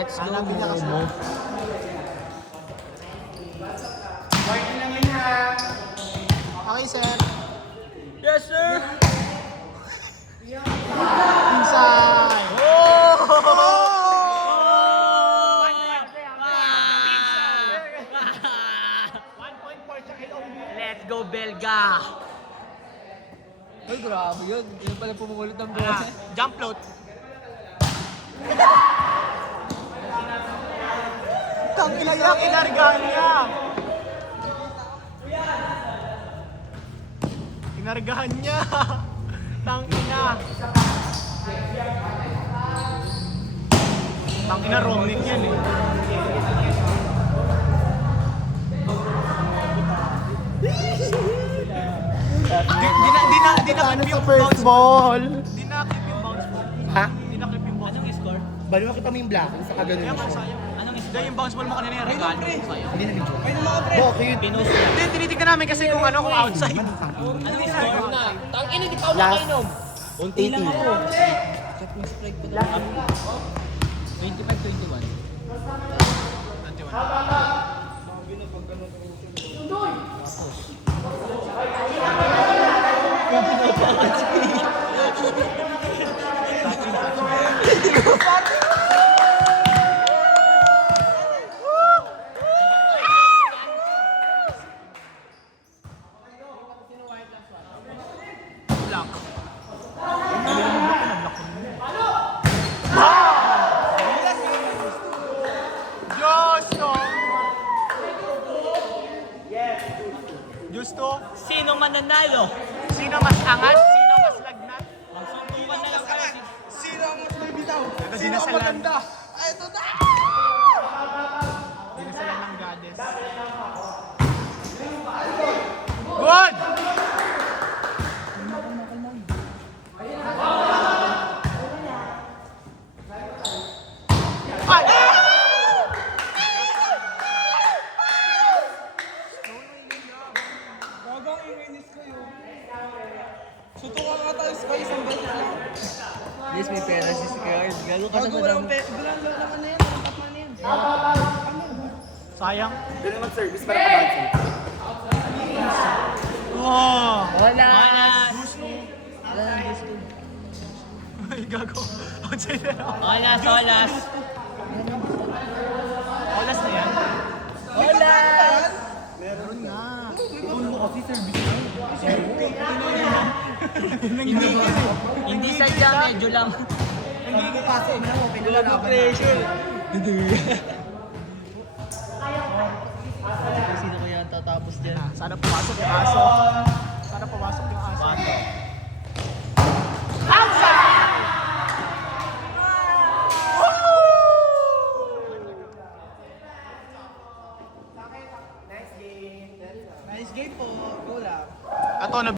Let's go, Momo. Okay, sir. Yes, sir! Inside. Let's go, Belga! Ay, grabe yun. Yun pala pumukulot ng bola. Jump float. Tang ina niya, kinargahan niya. Kinargahan niya. Tang ina. Tang ina, roaming yan eh. Di na clip yung first ball. Di na clip yung bounce ball. Ha? Di na clip yung bounce ball. Anong score? Baliwa kita mo yung blocking sa kaganon Kaya nga siya. sayang. Anong score? Hindi, yung bounce ball mo kanina yung regalo ko sa'yo. Hindi na video. Bakit? Pinost lang. Hindi, tinitignan namin kasi kung ano, kung outside. Anong score? Tangin, hindi pa ako Last. nakainom. 18. Check yung strike ko na. 25-21. Block. Justo! Justo? Sino mananalo? Sino mas angat? Sino mas lagnat? Magsubukan na lang kayo. Sino ang mas may bitaw? Sino ang maganda? Ito na! Dinasalan ng goddess. Good! Ay! Gagang iinis kayo. Sutukan ka tayo, Sky, isang beses lang. Yes, may pera si Scarlett. Gago ka Gago, walang pera. Walang naman na yan. Walang tap man yan. Sayang. Ganun naman service para kabansin. Oh! Wala! Ay, gago. Outside na ako. Olas, olas! Olas na yan. Olas! Meron nga. Hindi sadya, medyo lang. Pasok mo na, open na lang. Pressure. Sino kaya tatapos dyan? Sana pumasok yung aso. Sana pumasok yung aso. Nice game po. Cool ah. Ato,